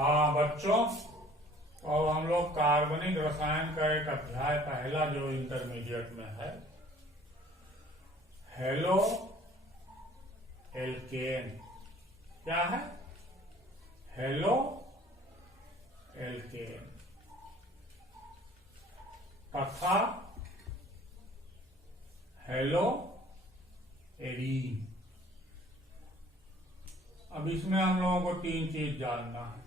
हाँ बच्चों, और हम लोग कार्बनिक रसायन का एक अध्याय पहला जो इंटरमीडिएट में है, हेलो एल्केन। क्या है? हेलो एल्केन तथा हेलो एरीन। अब इसमें हम लोगों को तीन चीज जानना है।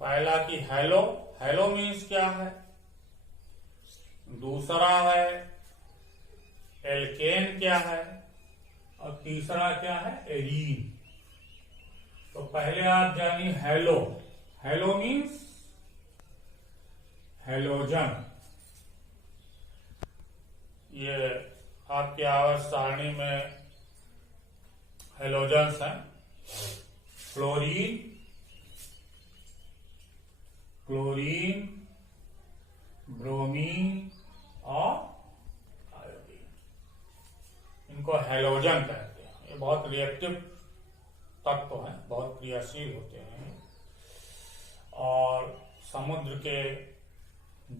पहला कि हेलो, हेलो मीन्स क्या है। दूसरा है एल्केन क्या है, और तीसरा क्या है, एरीन। तो पहले आप जानिए हेलो। Hello means halogen. ये आपके आवर्त सारणी में हेलोजन्स हैं। फ्लोरीन, क्लोरीन, ब्रोमीन और आयोडीन, इनको हेलोजन कहते हैं। ये बहुत रिएक्टिव तत्व हैं, बहुत क्रियाशील होते हैं और समुद्र के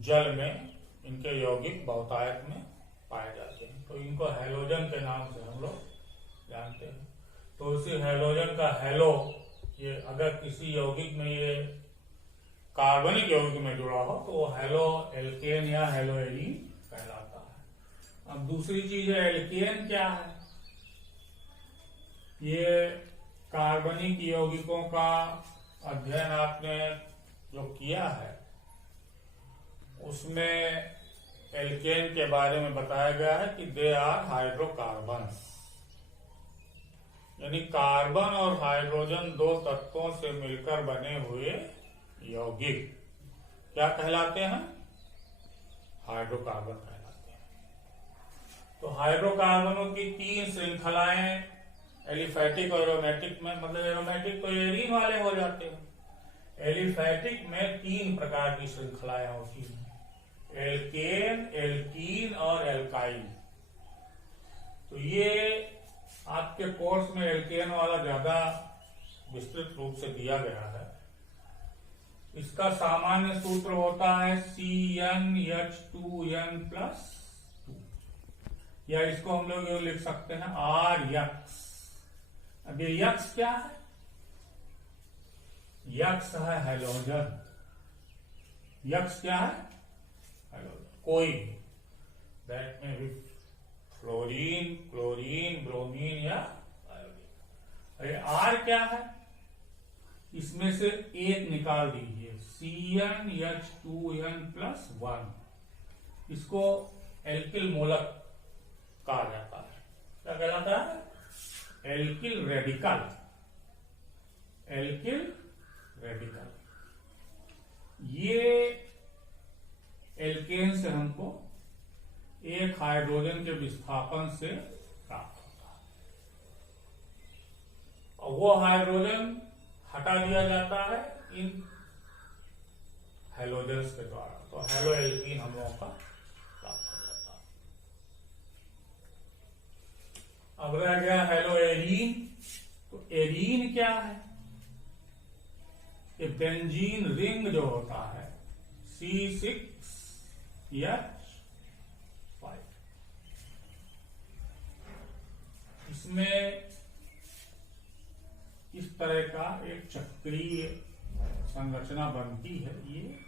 जल में इनके यौगिक बहुतायत में पाए जाते हैं, तो इनको हेलोजन के नाम से हम लोग जानते हैं। तो उसी हेलोजन का हेलो, ये अगर किसी यौगिक में ये कार्बनिक यौगिक में जुड़ा हो तो वो हेलो एल्केन या हेलो एरीन कहलाता है। अब दूसरी चीज है एल्केन क्या है। ये कार्बनिक यौगिकों का अध्ययन आपने जो किया है उसमें एल्केन के बारे में बताया गया है कि दे आर हाइड्रोकार्बन्स, यानी कार्बन और हाइड्रोजन दो तत्वों से मिलकर बने हुए यौगिक क्या कहलाते हैं? हाइड्रोकार्बन कहलाते हैं। तो हाइड्रोकार्बनों की तीन श्रृंखलाएं एलिफैटिक और एरोमेटिक में, मतलब एरोमेटिक तो एरीन वाले हो जाते हैं, एलिफैटिक में तीन प्रकार की श्रृंखलाएं होती हैं, एल्केन, एल्कीन और एल्काइन। तो ये आपके कोर्स में एल्केन वाला ज्यादा विस्तृत रूप से दिया गया है। इसका सामान्य सूत्र होता है CnH2n+2, या इसको हम लोग लिख सकते हैं R-यक्स। अब ये यक्स क्या है? यक्स है हेलोजन। यक्स क्या है? हेलोजन। कोई दैट में भी फ्लोरीन, क्लोरीन, ब्रोमीन या आयोडीन। ये आर क्या है? इसमें से एक निकाल दीजिए, CnH2n+1। इसको एल्किल मूलक कहा जाता है। क्या कहलाता है? Alkyl radical. Alkyl radical. ये एल्केन से हमको एक हाइड्रोजन के विस्थापन से प्राप्त होता है, और वो हाइड्रोजन हटा दिया जाता है इन हेलोजन्स के द्वारा। तो हेलो एल्कीन हम लोगों का प्राप्त हो जाता है। अब रह गया हेलो एरीन। तो एरीन क्या है? ये बेंजीन रिंग जो होता है C6H5, इसमें इस तरह का एक चक्रीय संरचना बनती है। ये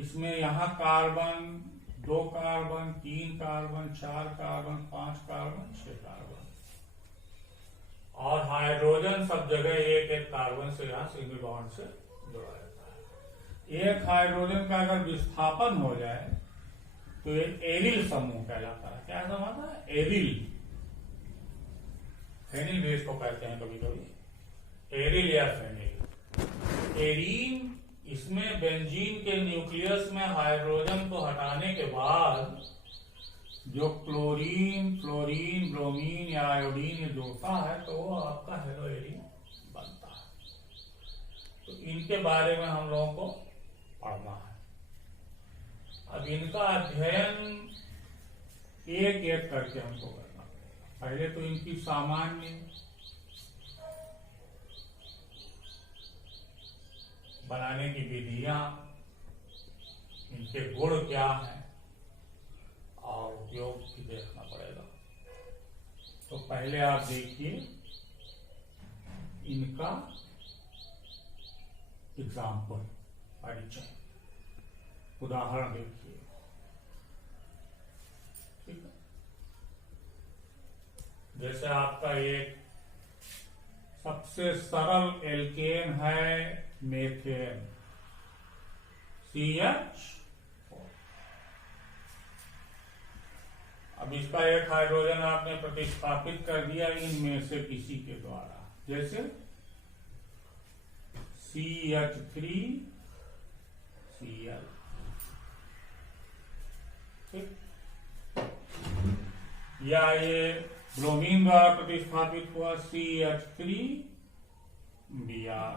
इसमें यहाँ carbon, 2 carbon, 3 carbon, 4 carbon, 5 carbon, 6 carbon, और हाइड्रोजन सब जगह एक एक कार्बन से यहाँ सिंगल बॉन्ड से जुड़ा रहता है। एक हाइड्रोजन का अगर विस्थापन हो जाए तो ये एरिल समूह कहलाता है। क्या समझता है? एरिल। फेनिल भी इसको कहते हैं कभी कभी, एरिल या फेनिल। एरीन, इसमें बेंजीन के न्यूक्लियस में हाइड्रोजन को हटाने के बाद जो क्लोरीन, फ्लोरीन, ब्रोमीन या आयोडीन जुड़ता है तो वो आपका हेलो एरीन बनता है। तो इनके बारे में हम लोगों को पढ़ना है। अब इनका अध्ययन एक एक करके हमको करना पड़ेगा। पहले तो इनकी सामान्य बनाने की विधियां, इनके गुण क्या हैं और उपयोग भी देखना पड़ेगा। तो पहले आप देखिए इनका एग्जाम्पल, परिचय, उदाहरण देखिए। ठीक है, जैसे आपका एक सबसे सरल एल्केन है मेथेन, CH। अब इसका एक हाइड्रोजन आपने प्रतिस्थापित कर दिया इनमें से किसी के द्वारा, जैसे CH3Cl। ठीक, या ये ब्रोमीन द्वारा प्रतिस्थापित हुआ CH3Br,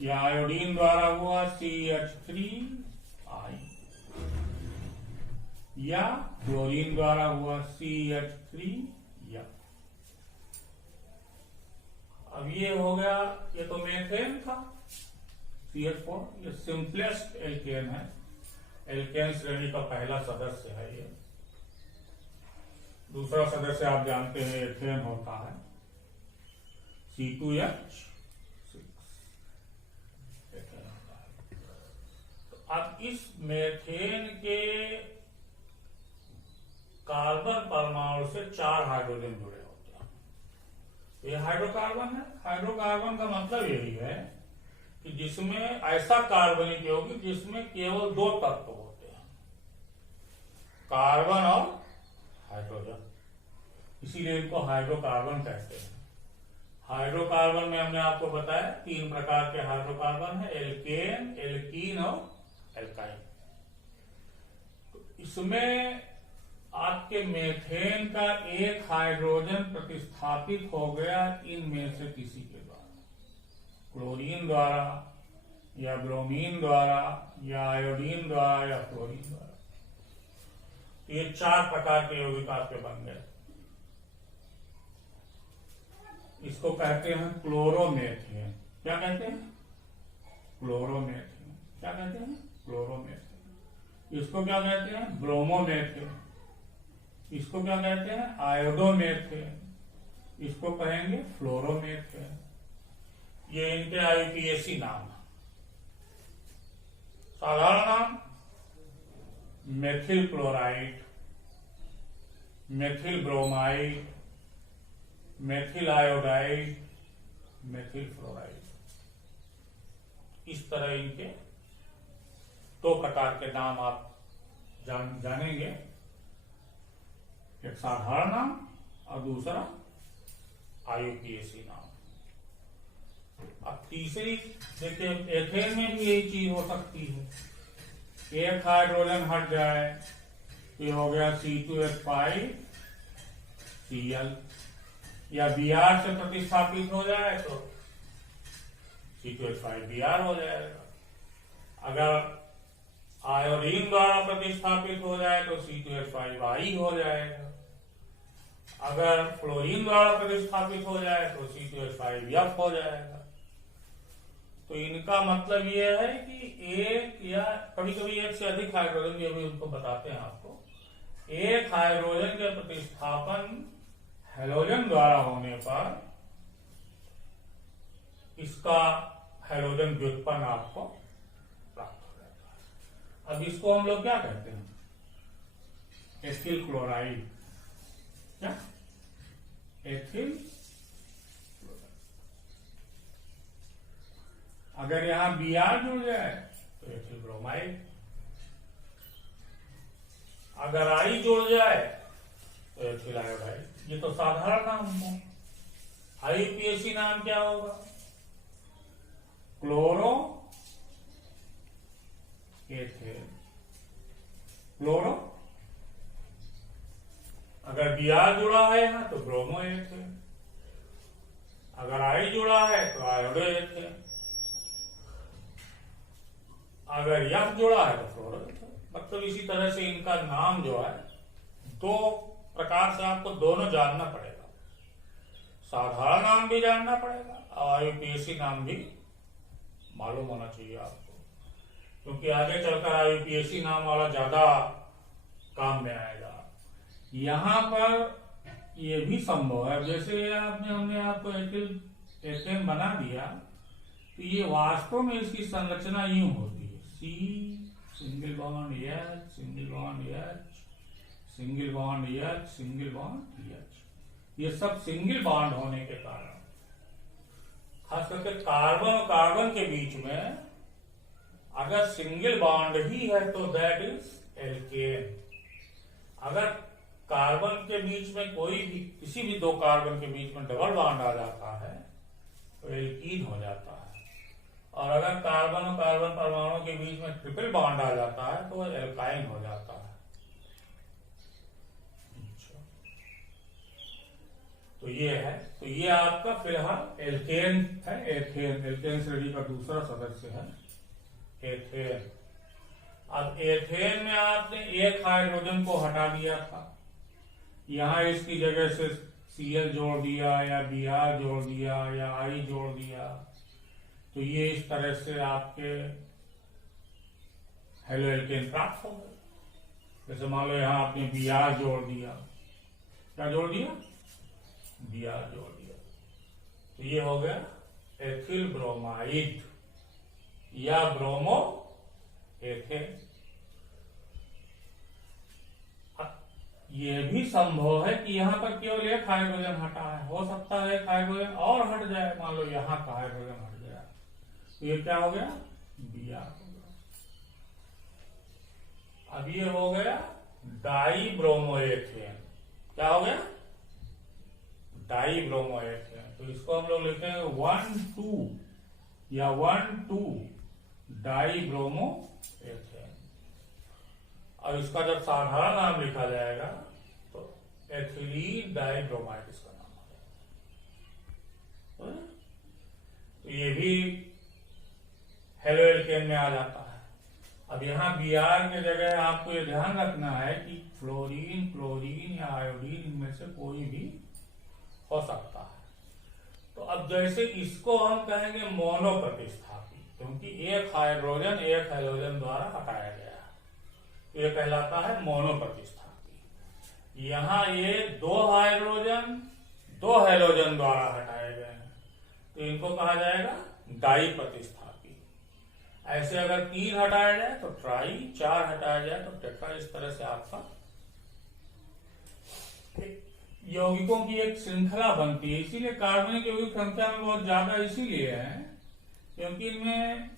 या आयोडीन द्वारा हुआ CH3I, या क्लोरीन द्वारा हुआ CH3F। अब ये हो गया, ये तो मेथेन था CH4, ये सिंपलेस्ट एल्केन है, एल्केन श्रेणी का पहला सदस्य है ये। दूसरा सदस्य आप जानते हैं एथेन होता है, C2H6 एथेन होता है। तो अब इस मेथेन के कार्बन परमाणु से 4 हाइड्रोजन जुड़े होते हैं। ये हाइड्रोकार्बन है। हाइड्रोकार्बन का मतलब यही है कि जिसमें ऐसा कार्बनिक यौगिक जिसमें केवल 2 तत्व होते हैं, कार्बन और हाइड्रोजन, इसीलिए इनको हाइड्रोकार्बन कहते हैं। हाइड्रोकार्बन में हमने आपको बताया 3 प्रकार के हाइड्रोकार्बन है, एल्केन, एल्कीन और एल्काइन। तो इसमें आपके मेथेन का एक हाइड्रोजन प्रतिस्थापित हो गया इनमें से किसी के द्वारा, क्लोरीन द्वारा या ब्रोमीन द्वारा या आयोडीन द्वारा या फ्लोरीन द्वारा। ये 4 प्रकार के यौगिक आपके बन गए। इसको कहते हैं क्लोरोमेथेन। क्या कहते हैं? क्लोरोमेथेन। क्या कहते हैं? क्लोरोमेथेन। इसको क्या कहते हैं? ब्रोमोमेथेन। इसको क्या कहते हैं? आयोडोमेथेन। इसको कहेंगे फ्लोरोमेथेन। ये इनके IUPAC नाम है। साधारण नाम methyl chloride, methyl bromide, methyl iodide, methyl fluoride. इस तरह इनके 2 प्रकार के नाम आप जानेंगे, एक साधारण नाम और दूसरा IUPAC नाम। अब तीसरी देखिए, एथेन में भी यही चीज हो सकती है, एक हाइड्रोजन हट जाए तो हो गया C2H5Cl, या Br से प्रतिस्थापित हो जाए तो C2H5Br हो जाएगा। अगर आयोडीन द्वारा प्रतिस्थापित हो जाए तो C2H5I हो जाएगा। अगर फ्लोरीन द्वारा प्रतिस्थापित हो जाए तो C2H5F हो जाएगा। तो इनका मतलब यह है कि एक या कभी कभी एक से अधिक हाइड्रोजन, ये भी उनको बताते हैं आपको, एक हाइड्रोजन के प्रतिस्थापन हैलोजन द्वारा होने पर इसका हैलोजन व्युत्पन्न आपको प्राप्त हो जाता है। अब इसको हम लोग क्या कहते हैं? Ethyl chloride. क्या? Ethyl chloride. अगर यहां Br जुड़ जाए तो एथिल ब्रोमाइड, अगर I जुड़ जाए तो एथिल आयोडाइड। ये तो साधारण नाम है। IUPAC नाम क्या होगा? Chloro ethane. क्लोरो, अगर Br जुड़ा है यहां तो ब्रोमो एथेन, अगर I जुड़ा है तो आयोडो एथेन, अगर F जुड़ा है तो फ्लोरो एथेन। मतलब इसी तरह से इनका नाम जो है 2 प्रकार से आपको दोनों जानना पड़ेगा, साधारण नाम भी जानना पड़ेगा और IUPAC नाम भी मालूम होना चाहिए आपको, क्योंकि आगे चलकर आईपीएससी नाम वाला ज्यादा काम में आएगा। यहाँ पर ये भी संभव है, जैसे हमने आपको एल्केन बना दिया, तो ये वास्तव में इसकी संरचना यूं होती है, C single bond H, single bond H, single bond H, single bond H. ये सब सिंगल बॉन्ड होने के कारण, खास करके कार्बन और कार्बन के बीच में अगर सिंगल बॉन्ड ही है तो दैट इज एल्केन। अगर कार्बन के बीच में कोई भी, किसी भी दो कार्बन के बीच में डबल बॉन्ड आ जाता है तो एल्कीन हो जाता है, और अगर कार्बन और कार्बन परमाणु के बीच में ट्रिपल बॉन्ड आ जाता है तो वह एल्काइन हो जाता है। तो ये है, तो ये आपका फिलहाल एल्केन है। एल्केन श्रेणी का दूसरा सदस्य है एथेन। अब एथेन में आपने एक हाइड्रोजन को हटा दिया था, यहां इसकी जगह से Cl जोड़ दिया या Br जोड़ दिया या I जोड़ दिया, तो ये इस तरह से आपके हेलो एल्केन प्राप्त हो गए। जैसे मान लो यहां आपने Br जोड़ दिया, क्या जोड़ दिया? Br जोड़ दिया, तो ये हो गया एथिल ब्रोमाइड या ब्रोमो एथेन। ये भी संभव है कि यहाँ पर केवल एक हाइड्रोजन हटा है, हो सकता है एक हाइड्रोजन और हट जाए, मान लो यहाँ का हाइड्रोजन हट गया, तो ये क्या हो गया? Br हो गया। अब ये हो गया डाई ब्रोमोएथेन। क्या हो गया? डाई ब्रोमोएथेन। तो इसको हम लोग लिखेंगे 1,2 या 1,2 डाई ब्रोमोएथेन। और इसका जब साधारण नाम लिखा जाएगा तो एथिलीन डाइब्रोमाइड इसका नाम हो जाएगा। तो ये भी हेलो एल्केन में आ जाता है। अब यहाँ Br की जगह आपको ये ध्यान रखना है कि फ्लोरीन, क्लोरीन या आयोडीन इनमें से कोई भी हो सकता है। तो अब जैसे इसको हम कहेंगे मोनो प्रतिस्थापी, क्योंकि एक हाइड्रोजन एक हेलोजन द्वारा हटाया गया, ये कहलाता है मोनो प्रतिस्थापी। यहां ये दो हाइड्रोजन दो हेलोजन द्वारा हटाए गए हैं, तो इनको कहा जाएगा डाई प्रतिस्थापी। ऐसे अगर 3 हटाया जाए तो ट्राई, 4 हटाया जाए तो टेट्रा। इस तरह से आपका यौगिकों की एक श्रृंखला बनती है। इसीलिए कार्बनिक यौगिक संख्या में बहुत ज्यादा इसीलिए है क्योंकि इनमें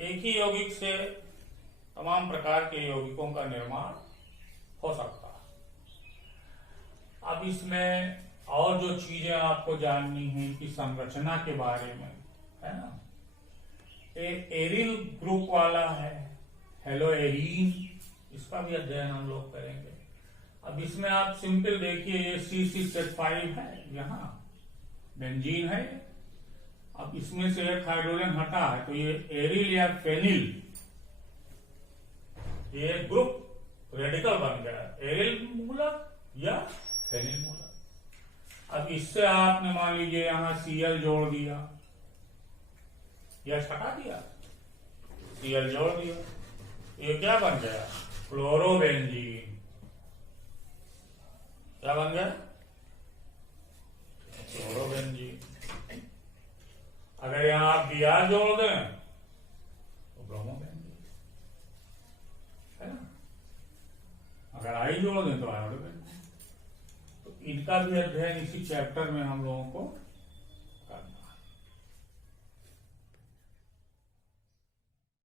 एक ही यौगिक से तमाम प्रकार के यौगिकों का निर्माण हो सकता है। अब इसमें और जो चीजें आपको जाननी है कि संरचना के बारे में, है ना, एरिल ग्रुप वाला है, हेलो एरीन, इसका भी अध्ययन हम लोग करेंगे। अब इसमें आप सिंपल देखिए, ये C6H5 है, यहाँ बेंजीन है। अब इसमें से एक हाइड्रोजन हटा है तो ये एरिल या फेनिल, ये ग्रुप रेडिकल बन गया, एरिल मूलक या फेनिल मूलक। अब इससे आपने मान लीजिए यहां Cl जोड़ दिया या हटा दिया, Cl जोड़ दिया, ये क्या बन गया? क्लोरोबेंजीन। क्या बन गया? क्लोरोबेंजीन। अगर यहां आप Br जोड़ दें तो ब्रोमोबेंजीन, है ना। अगर I जोड़ दें तो आयोडोबेंजीन। तो इनका भी अध्ययन इसी चैप्टर में हम लोगों को